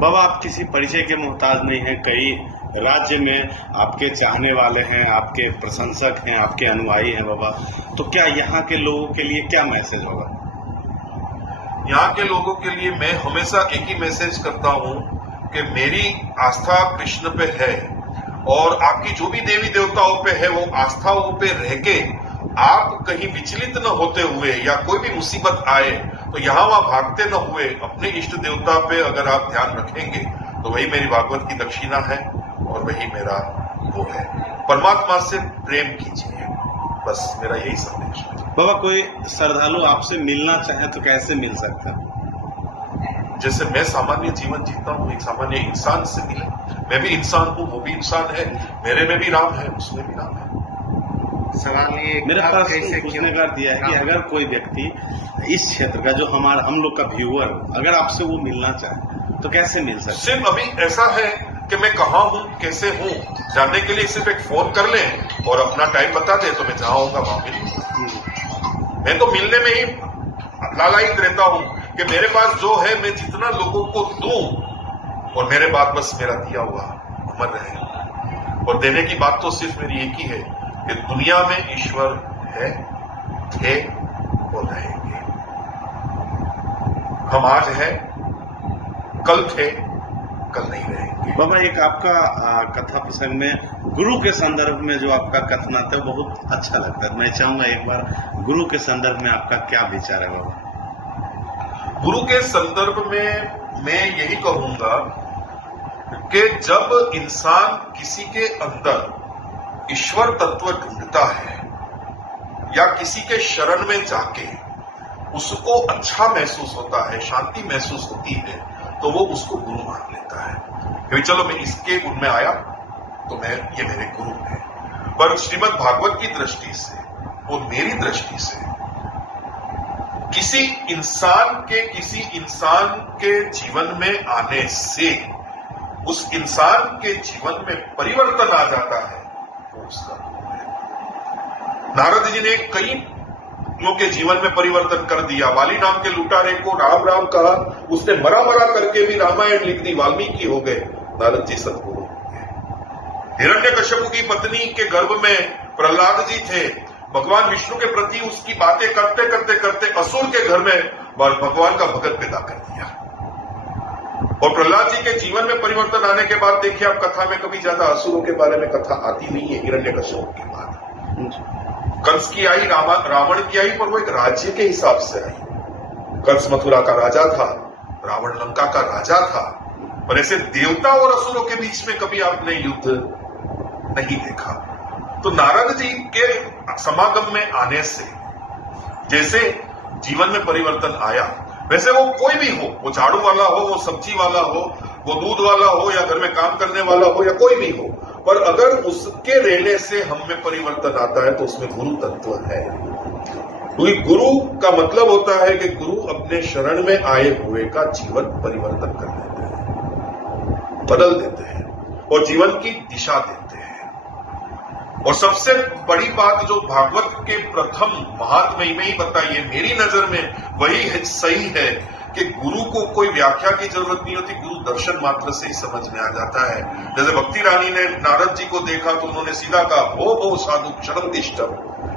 बाबा आप किसी परिचय के मोहताज नहीं हैं। कई राज्य में आपके चाहने वाले हैं, आपके प्रशंसक हैं, आपके अनुयायी हैं बाबा। तो क्या यहाँ के लोगों के लिए क्या मैसेज होगा? यहाँ के लोगों के लिए मैं हमेशा एक ही मैसेज करता हूँ कि मेरी आस्था कृष्ण पे है और आपकी जो भी देवी देवताओं पे है वो आस्थाओं पे रह के आप कहीं विचलित न होते हुए या कोई भी मुसीबत आए तो यहाँ वहां भागते न हुए अपने इष्ट देवता पे अगर आप ध्यान रखेंगे तो वही मेरी भागवत की दक्षिणा है और वही मेरा वो है। परमात्मा से प्रेम कीजिए, बस मेरा यही संदेश है। बाबा कोई श्रद्धालु आपसे मिलना चाहे तो कैसे मिल सकता है? जैसे मैं सामान्य जीवन जीता हूँ, एक सामान्य इंसान से मिले। मैं भी इंसान हूँ, वो भी इंसान है, मेरे में भी राम है, उसमें भी राम है। सवाल ये मेरा प्रश्न पूछने का दिया है कि अगर कोई व्यक्ति इस क्षेत्र का जो हम लोग का व्यूअर अगर आपसे वो मिलना चाहे तो कैसे मिल सकते? सिर्फ अभी ऐसा है कि मैं कहाँ हूँ, कैसे हूँ, जानने के लिए सिर्फ एक फोन कर लें और अपना टाइम बता दे तो मैं जहाँ होगा वहां मिलूंगा। मैं तो मिलने में ही लालायित रहता हूँ कि मेरे पास जो है मैं जितना लोगों को दूं और मेरे बाद बस मेरा दिया हुआ अमर रहे। और देने की बात तो सिर्फ मेरी एक ही है कि दुनिया में ईश्वर है, थे और रहेंगे। हम आज हैं, कल थे, कल नहीं रहेंगे। बाबा एक आपका कथा प्रसंग में गुरु के संदर्भ में जो आपका कथन आता है बहुत अच्छा लगता है। मैं चाहूंगा एक बार गुरु के संदर्भ में आपका क्या विचार है बाबा? गुरु के संदर्भ में मैं यही कहूंगा कि जब इंसान किसी के अंदर ईश्वर तत्व ढूंढता है या किसी के शरण में जाके उसको अच्छा महसूस होता है, शांति महसूस होती है, तो वो उसको गुरु मान लेता है कि चलो मैं इसके गुण में आया तो ये मेरे गुरु है। पर श्रीमद् भागवत की दृष्टि से और मेरी दृष्टि से किसी इंसान के जीवन में आने से उस इंसान के जीवन में परिवर्तन आ जाता है वो उसका गुरु है। नारद जी ने कई लोगों के जीवन में परिवर्तन कर दिया। वाली नाम के लुटारे को राम राम कहा, उसने मरा मरा करके भी रामायण लिख दी, वाल्मीकि हो गए। नारद जी सदगुरु हो गए। हिरण्यकश्यप की पत्नी के गर्भ में प्रहलाद जी थे, भगवान विष्णु के प्रति उसकी बातें करते करते करते असुर के घर में भगवान का भगत पैदा कर दिया। और प्रहलाद जी के जीवन में परिवर्तन आने के बाद देखिए आप कथा में कभी ज्यादा असुरों के बारे में कथा आती नहीं है। हिरण्यकश्यप के बाद कंस की आई, रावण की आई, पर वो एक राज्य के हिसाब से आई। कंस मथुरा का राजा था, रावण लंका का राजा था, पर ऐसे देवता और असुरों के बीच में कभी आपने युद्ध नहीं देखा। तो नारद जी के समागम में आने से जैसे जीवन में परिवर्तन आया, वैसे वो कोई भी हो, वो झाड़ू वाला हो, वो सब्जी वाला हो, वो दूध वाला हो या घर में काम करने वाला हो या कोई भी हो, पर अगर उसके रहने से हम में परिवर्तन आता है तो उसमें गुरु तत्व है। क्योंकि गुरु का मतलब होता है कि गुरु अपने शरण में आए हुए का जीवन परिवर्तन कर देते हैं, बदल देते हैं और जीवन की दिशा देते हैं। और सबसे बड़ी बात जो भागवत के प्रथम महात्म्य में ही बताइए, मेरी नजर में वही सही है कि गुरु को कोई व्याख्या की जरूरत नहीं होती, गुरु दर्शन मात्र से ही समझ में आ जाता है। जैसे भक्ति रानी ने नारद जी को देखा तो उन्होंने सीधा कहा, भो साधु क्षणम तिष्ठम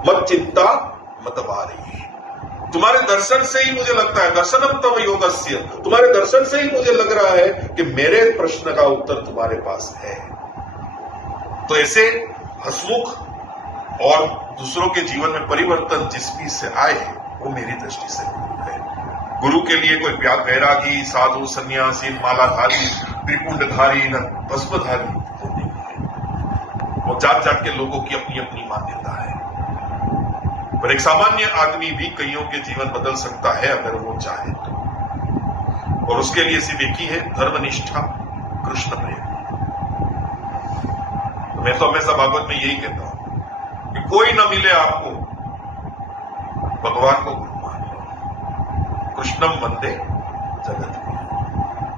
मत चिंता मत बारी। तुम्हारे दर्शन से ही मुझे लगता है, दर्शनम तव योगस्य, तुम्हारे दर्शन से ही मुझे लग रहा है कि मेरे प्रश्न का उत्तर तुम्हारे पास है। तो ऐसे हसमुख और दूसरों के जीवन में परिवर्तन जिस भी से आए वो मेरी दृष्टि से गुरु है। गुरु के लिए कोई वैरागी, साधु, सन्यासी, मालाधारी, त्रिपुंडधारी, न भस्मधारी वो नहीं है। वो जात जात के लोगों की अपनी अपनी मान्यता है। पर एक सामान्य आदमी भी कईयों के जीवन बदल सकता है अगर वो चाहे तो। और उसके लिए सिर्फ एक ही है, धर्मनिष्ठा, कृष्ण प्रेम। मैं तो हमेशा भागवत में यही कहता हूं कि कोई न मिले आपको, भगवान को गुरु मान लो। कृष्णम वंदे जगत।